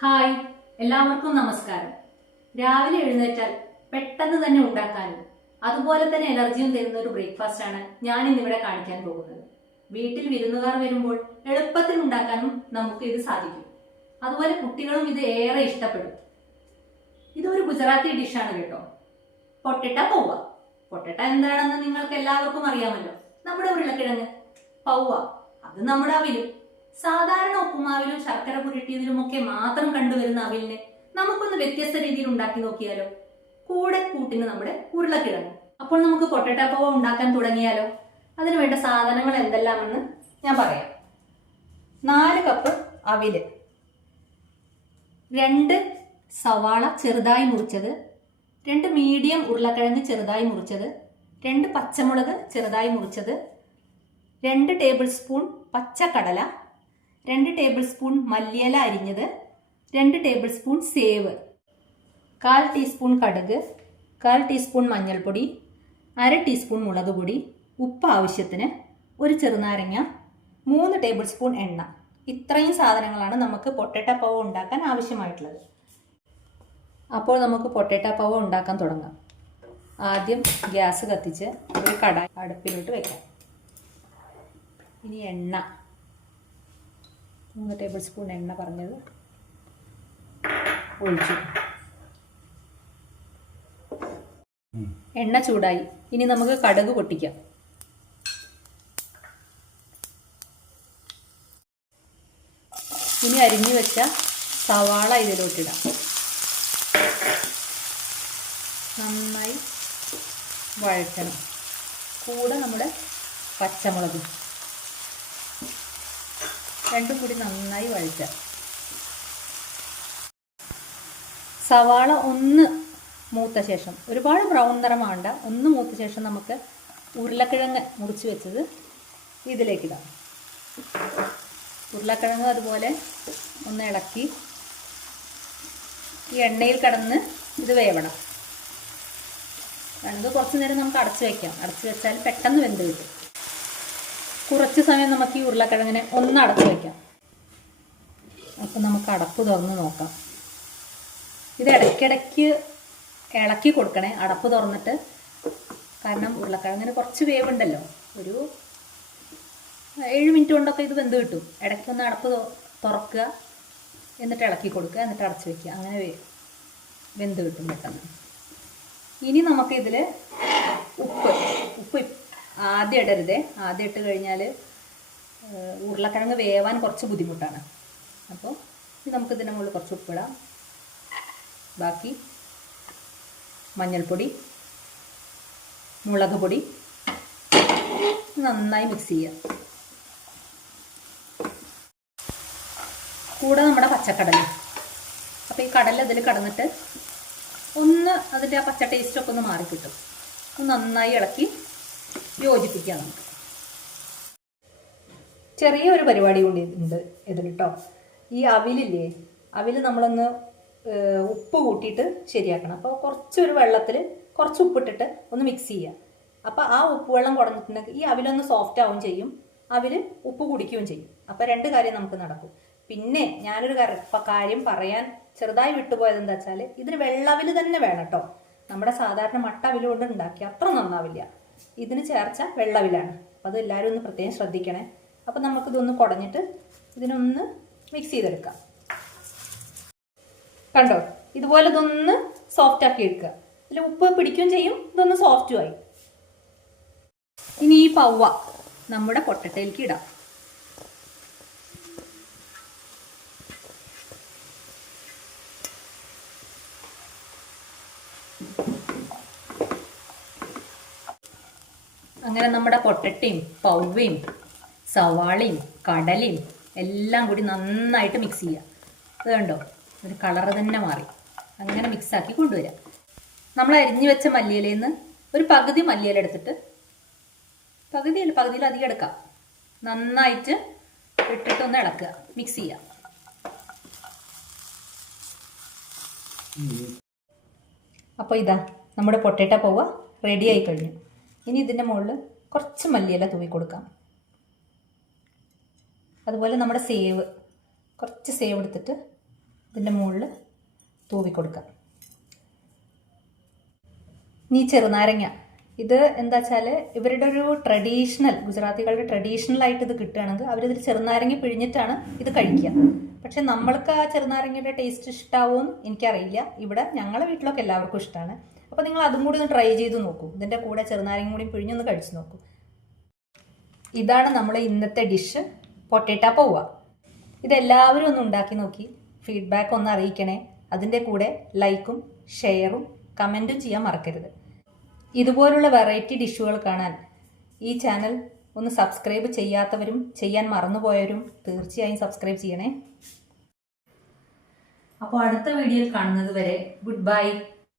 Hi, എല്ലാവർക്കും നമസ്കാരം. രാവിലെ എഴുന്നേറ്റാൽ പെട്ടെന്ന് തന്നെ ഉണ്ടാക്കാനും അതുപോലെ തന്നെ എനർജിയും തരുന്ന ഒരു ബ്രേക്ക്ഫാസ്റ്റ് ആണ് ഞാൻ ഇന്നിവിടെ കാണിക്കാൻ പോകുന്നത്. വീട്ടിൽ വിരുന്നുകാർ വരുമ്പോൾ എളുപ്പത്തിൽ ഉണ്ടാക്കാനും നമുക്ക് ഇത് സാധിക്കും. അതുപോലെ കുട്ടികളും ഇത് ഏറെ ഇഷ്ടപ്പെടും. ഇതൊരു ഗുജറാത്തി ഡിഷാണ് കേട്ടോ. പൊട്ടറ്റ പൗവ. പൊട്ടറ്റ എന്താണെന്ന് നിങ്ങൾക്ക് എല്ലാവർക്കും അറിയാമല്ലോ. നമ്മുടെ ഉരുളക്കിഴങ്ങ്. പൗവ അത് നമ്മുടെ അവിലും. സാധാരണ ഉപ്പുമാവിലും ശർക്കര പുരട്ടിയതിലും ഒക്കെ മാത്രം കണ്ടുവരുന്ന അവിലിനെ നമുക്കൊന്ന് വ്യത്യസ്ത രീതിയിൽ ഉണ്ടാക്കി നോക്കിയാലോ. കൂടെ കൂട്ടിന് നമ്മുടെ ഉരുളക്കിഴങ്ങ്. അപ്പോൾ നമുക്ക് പൊട്ടറ്റ പൗവ ഉണ്ടാക്കാൻ തുടങ്ങിയാലോ. അതിന് വേണ്ട സാധനങ്ങൾ എന്തെല്ലാമെന്ന് ഞാൻ പറയാം. 4 കപ്പ് അവില്, 2 സവാള ചെറുതായി മുറിച്ചത്, 2 മീഡിയം ഉരുളക്കിഴങ്ങ് ചെറുതായി മുറിച്ചത്, 2 പച്ചമുളക് ചെറുതായി മുറിച്ചത്, 2 ടേബിൾ സ്പൂൺ പച്ചക്കടല, 2 ടേബിൾ സ്പൂൺ മല്ലിയില അരിഞ്ഞത്, 2 ടേബിൾ സ്പൂൺ സേവ്, 1/4 ടീസ്പൂൺ കടുക്, 1/4 ടീസ്പൂൺ മഞ്ഞൾപ്പൊടി, 1/2 ടീസ്പൂൺ മുളക് പൊടി, ഉപ്പ് ആവശ്യത്തിന്, 1 ചെറുനാരങ്ങ, 3 ടേബിൾ സ്പൂൺ എണ്ണ. ഇത്രയും സാധനങ്ങളാണ് നമുക്ക് പൊട്ടറ്റ പൗവ ഉണ്ടാക്കാൻ ആവശ്യമായിട്ടുള്ളത്. അപ്പോൾ നമുക്ക് പൊട്ടറ്റ പൗവ ഉണ്ടാക്കാൻ തുടങ്ങാം. ആദ്യം ഗ്യാസ് കത്തിച്ച് ഒരു കടായി അടുപ്പിലോട്ട് വെക്കാം. ഇനി എണ്ണ, 3 ടേബിൾ സ്പൂൺ എണ്ണ പറഞ്ഞത് ഒഴിച്ചു. എണ്ണ ചൂടായി. ഇനി നമുക്ക് കടുക് പൊട്ടിക്കാം. ഇനി അരിഞ്ഞു വെച്ച സവാള ഇതിലോട്ടിടാം. നന്നായി വഴറ്റണം. കൂടെ നമ്മുടെ പച്ചമുളക് രണ്ടും കൂടി നന്നായി വഴറ്റാം. സവാള ഒന്ന് മൂത്ത ശേഷം, ഒരുപാട് ബ്രൗൺ നിറം വേണ്ട, ഒന്ന് മൂത്ത ശേഷം നമുക്ക് ഉരുളക്കിഴങ്ങ് മുറിച്ച് വെച്ചത് ഇതിലേക്കിടാം. ഉരുളക്കിഴങ്ങ് അതുപോലെ ഒന്ന് ഇളക്കി ഈ എണ്ണയിൽ കിടന്ന് ഇത് വേവണം. ഇത് കുറച്ച് നേരം നമുക്ക് അടച്ചു വയ്ക്കാം. അടച്ചു വെച്ചാൽ പെട്ടെന്ന് വെന്ത് കിട്ടും. കുറച്ച് സമയം നമുക്ക് ഈ ഉരുളക്കിഴങ്ങിനെ ഒന്ന് അടച്ചു വയ്ക്കാം. അപ്പം നമുക്ക് അടപ്പ് തുറന്ന് നോക്കാം. ഇത് ഇടയ്ക്കിടയ്ക്ക് ഇളക്കി കൊടുക്കണേ, അടപ്പ് തുറന്നിട്ട്. കാരണം ഉരുളക്കിഴങ്ങിന് കുറച്ച് വേവുണ്ടല്ലോ. ഒരു 7 മിനിറ്റ് കൊണ്ടൊക്കെ ഇത് വെന്ത് കിട്ടും. ഇടയ്ക്കൊന്ന് അടപ്പ് തുറക്കുക, എന്നിട്ട് ഇളക്കി കൊടുക്കുക, എന്നിട്ട് അടച്ചു വയ്ക്കുക. അങ്ങനെ വെന്ത് കിട്ടും പെട്ടെന്ന്. ഇനി നമുക്കിതിൽ ഉപ്പ് ആദ്യം ഇടരുതേ. ആദ്യം ഇട്ട് കഴിഞ്ഞാൽ ഉരുളക്കിഴങ്ങ് വേവാൻ കുറച്ച് ബുദ്ധിമുട്ടാണ്. അപ്പോൾ നമുക്കിതിൻ്റെ മുകളിൽ കുറച്ച് ഉപ്പിടാം. ബാക്കി മഞ്ഞൾപ്പൊടി, മുളക് പൊടി നന്നായി മിക്സ് ചെയ്യാം. കൂടെ നമ്മുടെ പച്ചക്കടല. അപ്പോൾ ഈ കടല ഇതിൽ കടന്നിട്ട് ഒന്ന് അതിൻ്റെ ആ പച്ച ടേസ്റ്റൊക്കെ ഒന്ന് മാറിക്കിട്ടും. നന്നായി ഇളക്കി യോജിപ്പിക്കാം. നമുക്ക് ചെറിയൊരു പരിപാടി കൂടി ഉണ്ട് ഇതിൽ കേട്ടോ. ഈ അവിലില്ലേ, അവിൽ നമ്മളൊന്ന് ഉപ്പ് കൂട്ടിയിട്ട് ശരിയാക്കണം. അപ്പോൾ കുറച്ചൊരു വെള്ളത്തിൽ കുറച്ച് ഉപ്പിട്ടിട്ട് ഒന്ന് മിക്സ് ചെയ്യുക. അപ്പോൾ ആ ഉപ്പ് വെള്ളം കുടഞ്ഞിട്ടുണ്ടെങ്കിൽ ഈ അവിലൊന്ന് സോഫ്റ്റ് ആവുകയും ചെയ്യും, അവിൽ ഉപ്പ് കുടിക്കുകയും ചെയ്യും. അപ്പോൾ 2 കാര്യം നമുക്ക് നടക്കും. പിന്നെ ഞാനൊരു കാര്യം പറയാൻ ചെറുതായി വിട്ടുപോയത് എന്താ വെച്ചാൽ, ഇതിന് വെള്ളവിൽ തന്നെ വേണം കേട്ടോ. നമ്മുടെ സാധാരണ മട്ട അവിൽ കൊണ്ട് ഉണ്ടാക്കി അത്ര നന്നാവില്ല. ഇതിന് ചേർച്ച വെള്ളവിലാണ്. അപ്പോൾ അത് എല്ലാവരും ഒന്ന് പ്രത്യേകം ശ്രദ്ധിക്കണേ. അപ്പോൾ നമുക്കിതൊന്ന് കുടഞ്ഞിട്ട് ഇതിനൊന്ന് മിക്സ് ചെയ്തെടുക്കാം. കണ്ടോ, ഇതുപോലെ ഇതൊന്ന് സോഫ്റ്റ് ആക്കി എടുക്കുക. ഇതിൽ ഉപ്പ് പിടിക്കുകയും ചെയ്യും, ഇതൊന്ന് സോഫ്റ്റും ആയി. ഇനി ഈ പൗവ നമ്മുടെ പൊട്ടറ്റയിലേക്ക് ഇടാം. അങ്ങനെ നമ്മുടെ പൊട്ടറ്റയും പൗവയും സവാളയും കടലയും എല്ലാം കൂടി നന്നായിട്ട് മിക്സ് ചെയ്യുക. അത് കണ്ടോ, ഒരു കളറ് തന്നെ മാറി. അങ്ങനെ മിക്സാക്കി കൊണ്ടുവരാം. നമ്മൾ അരിഞ്ഞു വെച്ച മല്ലിയിലയിൽ നിന്ന് ഒരു പകുതി മല്ലിയില എടുത്തിട്ട്, പകുതിയിലധികം എടുക്കാം, നന്നായിട്ട് ഇട്ടിട്ടൊന്ന് ഇളക്കുക, മിക്സ് ചെയ്യുക. അപ്പോൾ ഇതാ നമ്മുടെ പൊട്ടറ്റ പൗവ റെഡി ആയി കഴിഞ്ഞു. ഇനി ഇതിൻ്റെ മുകളിൽ കുറച്ച് മല്ലിയില തൂവി കൊടുക്കാം. അതുപോലെ നമ്മുടെ സേവ്, കുറച്ച് സേവ് എടുത്തിട്ട് ഇതിൻ്റെ മുകളിൽ തൂവി കൊടുക്കാം. ഇനി ചെറുനാരങ്ങ, ഇത് എന്താ വെച്ചാൽ ഇവരുടെ ഒരു ട്രഡീഷണൽ, ഗുജറാത്തികളുടെ ട്രഡീഷണൽ ആയിട്ട് ഇത് കിട്ടുകയാണെങ്കിൽ അവരിതിൽ ചെറുനാരങ്ങ പിഴിഞ്ഞിട്ടാണ് ഇത് കഴിക്കുക. പക്ഷെ നമ്മൾക്ക് ആ ചെറുനാരങ്ങയുടെ ടേസ്റ്റ് ഇഷ്ടമാവുമെന്ന് എനിക്കറിയില്ല. ഇവിടെ ഞങ്ങളുടെ വീട്ടിലൊക്കെ എല്ലാവർക്കും ഇഷ്ടമാണ്. അപ്പോൾ നിങ്ങൾ അതും കൂടി ഒന്ന് ട്രൈ ചെയ്ത് നോക്കൂ. ഇതിൻ്റെ കൂടെ ചെറുനാരങ്ങ കൂടി പിഴിഞ്ഞൊന്ന് കഴിച്ച് നോക്കൂ. ഇതാണ് നമ്മൾ ഇന്നത്തെ ഡിഷ്, പൊട്ടേറ്റോ പൗവ. ഇതെല്ലാവരും ഒന്ന് ഉണ്ടാക്കി നോക്കി ഫീഡ്ബാക്ക് ഒന്ന് അറിയിക്കണേ. അതിൻ്റെ കൂടെ ലൈക്കും ഷെയറും കമൻറ്റും ചെയ്യാൻ മറക്കരുത്. ഇതുപോലുള്ള വെറൈറ്റി ഡിഷുകൾ കാണാൻ ഈ ചാനൽ ഒന്ന് സബ്സ്ക്രൈബ് ചെയ്യാത്തവരും ചെയ്യാൻ മറന്നുപോയവരും തീർച്ചയായും സബ്സ്ക്രൈബ് ചെയ്യണേ. അപ്പോൾ അടുത്ത വീഡിയോയിൽ കാണുന്നത് വരെ ഗുഡ് ബൈ.